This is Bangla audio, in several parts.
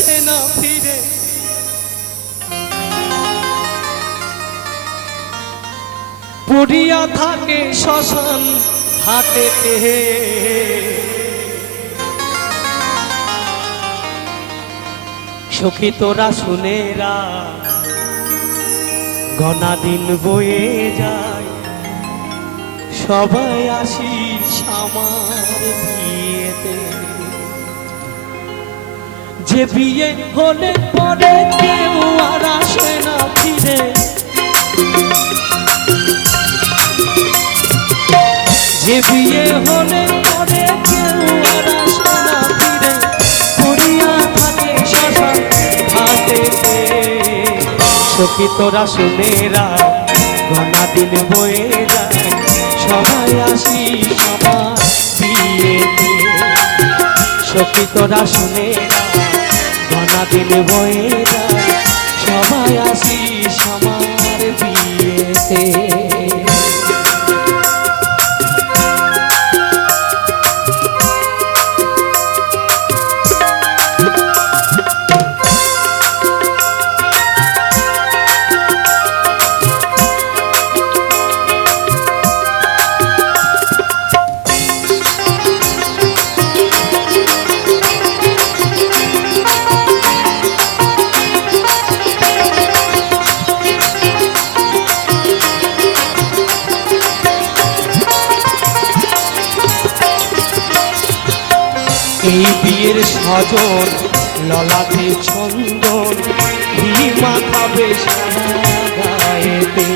আসে না ফিরে। পড়িয়া থাকে শ্মশান হাটেতে সখী তোরা শুনেরা গনা দিন বয়ে যায়। সবাই আসিস আমার বিয়েতে। যে বিয়ে হলে পরে কেউ আর আসে না ফিরে। যে বিয়ে হলে তোরা শুনেরা ঘনা দিন বয়ে যায়। সবাই আসি সবার বিয়েতে। সখী তোরা শুনেরা দিন বয়ে এই বিয়ের সজন ললাটে চন্দন গায়েতে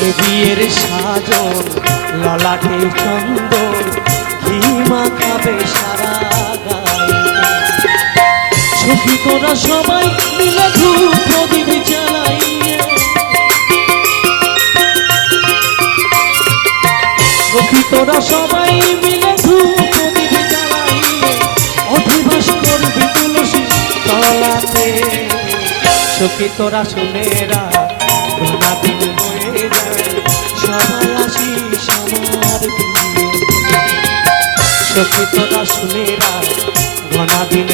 এ বিয়ের সাজন ললাটে চন্দন ঘি মাখাবে সারা গায়েতে ছবি তোরা সবাই মিলে তোরা সবাই মিলে অধিবাস করবি তুলসী তোরা দিন হয়ে যায় সবাই তোরা ঘনা দিন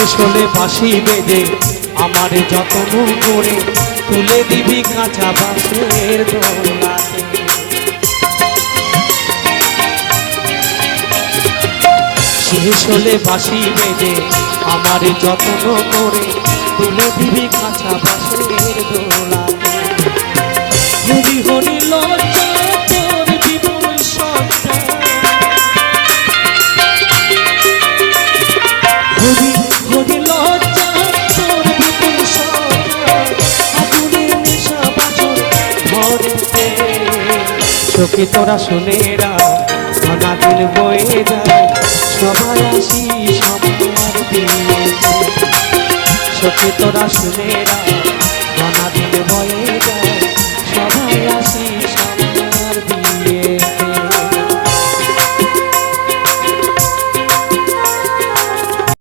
শেষ হলে বেঁধে আমার যত্ন করে তুলে দিবি কাঁচা বাঁশের দোলাতে। শেষ হলে বাঁশি বেঁধে আমার যত্ন করে তুলে দিবি কাঁচা বাঁশের দোলাতে সখী তোরা শুনে ঘনা দিন বয়ে যায় সবাই আসি বিয়েতে সখী তোরা শুনেরা